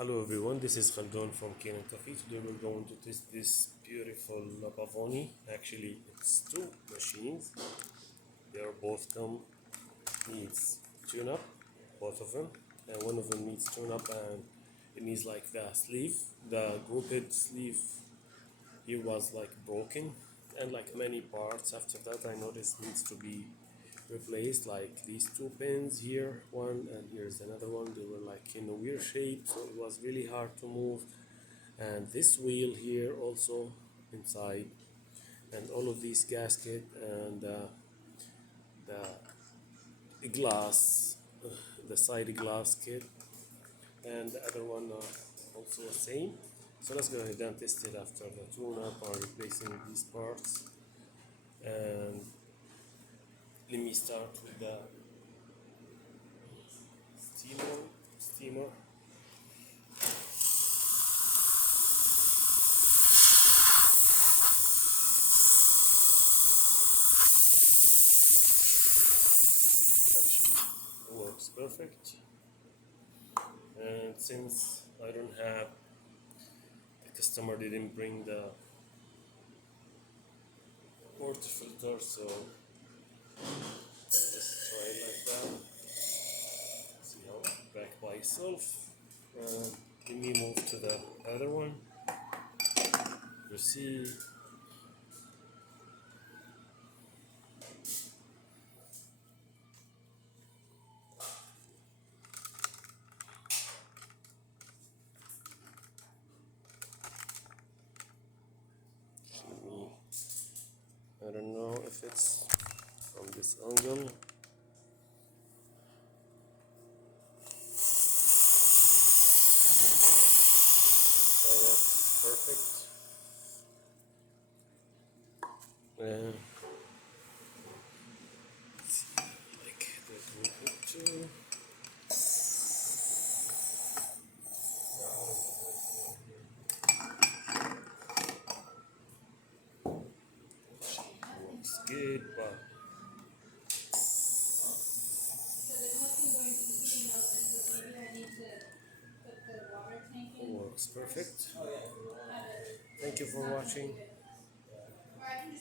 Hello everyone, this is Khaldun from Kanen Coffee. Today we're going to test this beautiful Pavoni. Actually, it's two machines. They are both needs tune up, both of them. And one of them needs tune up and it needs like the sleeve, the grouped sleeve here was like broken and like many parts after that I noticed needs to be replaced, like these two pins here, one and here's another one. They were like in a weird shape, so it was really hard to move. And this wheel here also inside, and all of these gasket and the glass, the side glass kit, and the other one also the same. So let's go ahead and test it after the tune-up or replacing these parts. And let me start with the steamer. Actually, it works perfect. And since I don't have, the customer didn't bring the water filter, so let's try it like that. See how back by itself. Let me move to the other one. You see, I don't know if it's from this angle. Perfect. And like the group too. Looks good, but it works perfect. Thank you for watching.